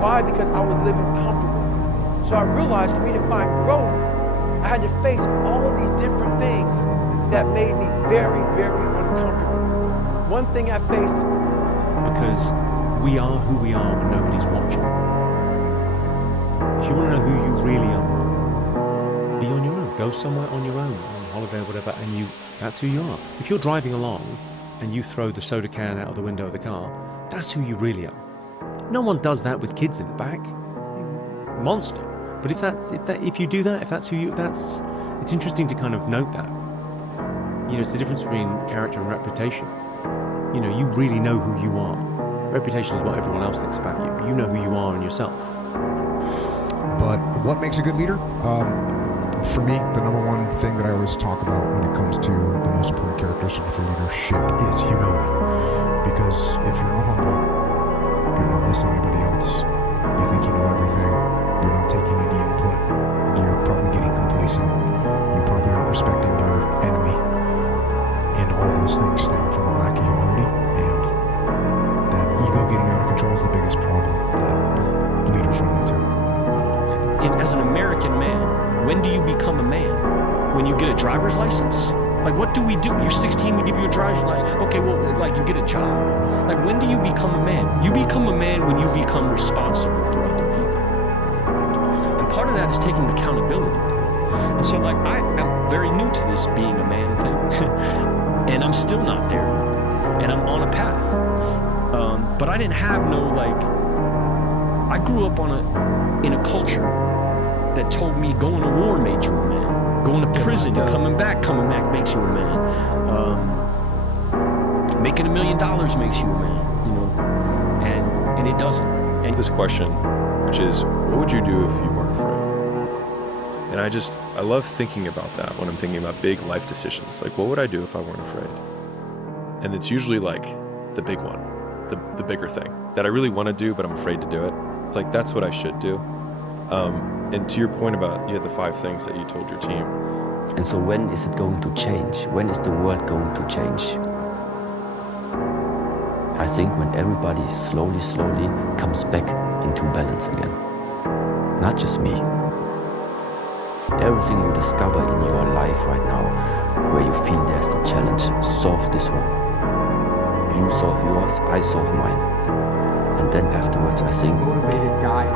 Why? Because I was living comfortable. So I realized for me to find growth, I had to face all of these different things that made me very, very uncomfortable. One thing I faced. Because we are who we are when nobody's watching. If you want to know who you really are, be on your own. Go somewhere on your own, on holiday or whatever, and that's who you are. If you're driving along and you throw the soda can out of the window of the car, that's who you really are. No one does that with kids in the back. Monster. But if you do that, if that's who you, it's interesting to kind of note that. You know, it's the difference between character and reputation. You know, you really know who you are. Reputation is what everyone else thinks about you, but you know who you are in yourself. But what makes a good leader? For me, the number one thing that I always talk about when it comes to the most important characteristic for leadership is humility. Because if you're not humble, you're not listening to anybody else, you think you know everything, you're not taking any input, you're probably getting complacent, you probably aren't respecting your enemy, and all those things stem from a lack of humility, and that ego getting out of control is the biggest problem that leaders run into. And as an American man, when do you become a man? When you get a driver's license? Like, what do we do? You're 16, we give you a driver's license. Okay, well, like, you get a job. Like, when do you become a man? You become a man when you become responsible for other people. And part of that is taking accountability. And so, like, I am very new to this being a man thing. And I'm still not there. And I'm on a path. But I didn't have no, like, I grew up in a culture that told me going to war made you a man. Going to prison, coming back makes you a man. Making $1 million makes you a man, you know, and it doesn't. And this question, which is, what would you do if you weren't afraid? And I love thinking about that when I'm thinking about big life decisions. Like, what would I do if I weren't afraid? And it's usually like the big one, the bigger thing that I really want to do, but I'm afraid to do it. It's like, that's what I should do. And to your point about, you had the 5 things that you told your team. And so when is it going to change? When is the world going to change? I think when everybody slowly comes back into balance again. Not just me. Everything you discover in your life right now, where you feel there's a challenge, solve this one. You solve yours, I solve mine. And then afterwards, I think... Motivated guy.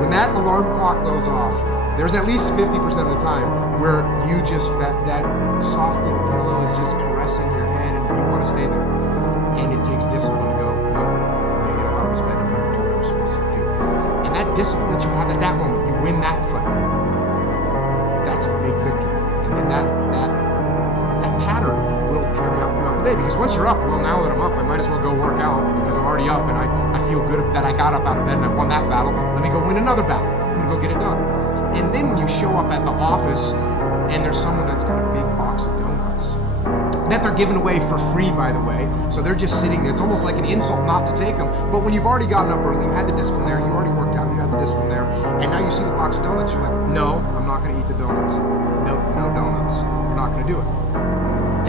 When that alarm clock goes off, there's at least 50% of the time where you just, that soft little pillow is just caressing your head and you want to stay there. And it takes discipline to go, no, I'm going to get up out of this bed and I'm going to do what I'm supposed to do. And that discipline that you have at that moment, you win that fight. That's a big victory. And then that pattern will carry out throughout the day. Because once you're up, well, now that I'm up, I might as well go work out because I'm already up and I feel good that I got up out of bed and I won that battle. Let me go win another battle. I'm going to go get it done. And then when you show up at the office and there's someone that's got a big box of donuts that they're giving away for free, by the way, so they're just sitting there. It's almost like an insult not to take them. But when you've already gotten up early, you had the discipline there, you already worked out, you had the discipline there, and now you see the box of donuts, you're like, no, I'm not going to eat the donuts. No donuts. We're not going to do it.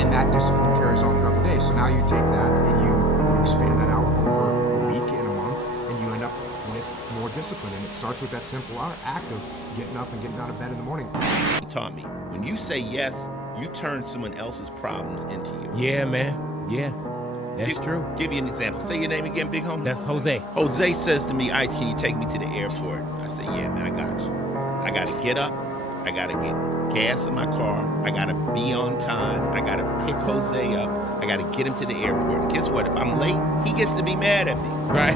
And that discipline carries on throughout the day. So now you take that and you expand that out over a week and a month, and you end up with more discipline. And it starts with that simple act of getting up and getting out of bed in the morning. He taught me, when you say yes, you turn someone else's problems into you. Yeah, man. Yeah. That's true. Give you an example. Say your name again, big homie. That's Jose. Jose says to me, Ice, can you take me to the airport? I say, yeah, man, I got you. I got to get up. I got to get gas in my car. I got to be on time. I got to pick Jose up. I got to get him to the airport. And guess what? If I'm late, he gets to be mad at me. Right.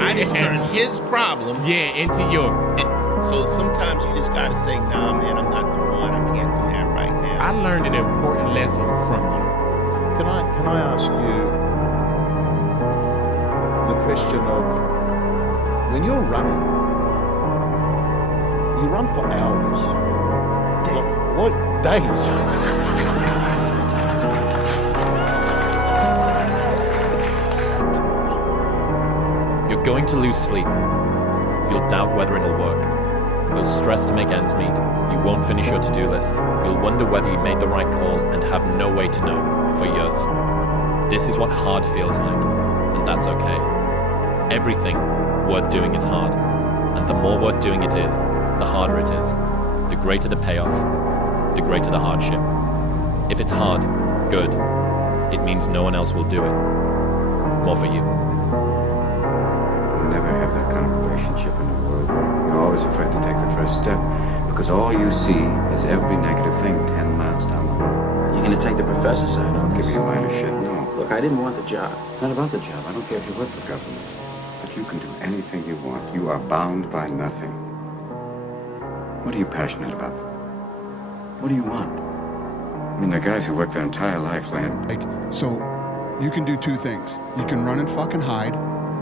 I just turn his problem into yours. And so sometimes you just got to say, nah, man, I'm not the one. I can't do that right now. I learned an important lesson from you. Can I ask you the question of, when you're running, you run for hours. What days? going to lose sleep. You'll doubt whether it'll work. You'll stress to make ends meet. You won't finish your to-do list. You'll wonder whether you made the right call and have no way to know for years. This is what hard feels like, and that's okay. Everything worth doing is hard, and the more worth doing it is, the harder it is. The greater the payoff, the greater the hardship. If it's hard, good. It means no one else will do it. More for you. You'll never have that kind of relationship in the world where you're always afraid to take the first step because all you see is every negative thing 10 miles down the road. You're gonna take the professor's side on Give this? me a line of shit, no. Look, I didn't want the job. It's not about the job. I don't care if you work for government. But you can do anything you want. You are bound by nothing. What are you passionate about? What do you want? I mean, the guys who work their entire life, land. Like, so you can do two things. You can run and fucking hide,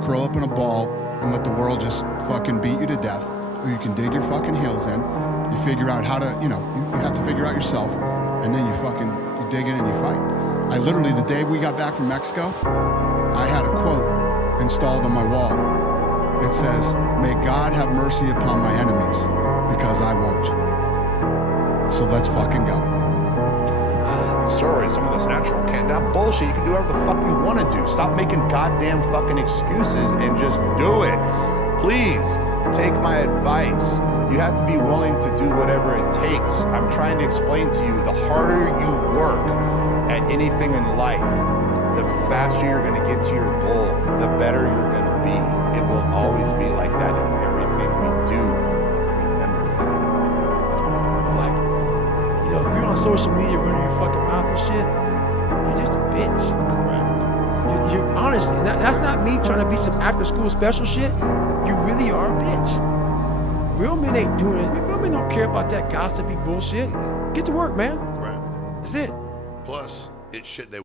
curl up in a ball, and let the world just fucking beat you to death. Or you can dig your fucking heels in. You figure out how to, you have to figure out yourself, and then you dig in and you fight. I literally, the day we got back from Mexico, I had a quote installed on my wall. It says, "May God have mercy upon my enemies, because I won't." So let's fucking go. Sorry, some of this natural canned out bullshit. You can do whatever the fuck you want to do. Stop making goddamn fucking excuses and just do it. Please, take my advice. You have to be willing to do whatever it takes. I'm trying to explain to you, the harder you work at anything in life, the faster you're going to get to your goal, the better you're going to be. It will always be like that in everything we do. Remember that. Like, if you're on social media running your fucking mouth and shit, you're just a bitch. Correct. You're honestly, that's not me trying to be some after school special shit. You really are a bitch. Real men ain't doing it. Real men don't care about that gossipy bullshit. Get to work, man. Correct. That's it. Plus, it's shit they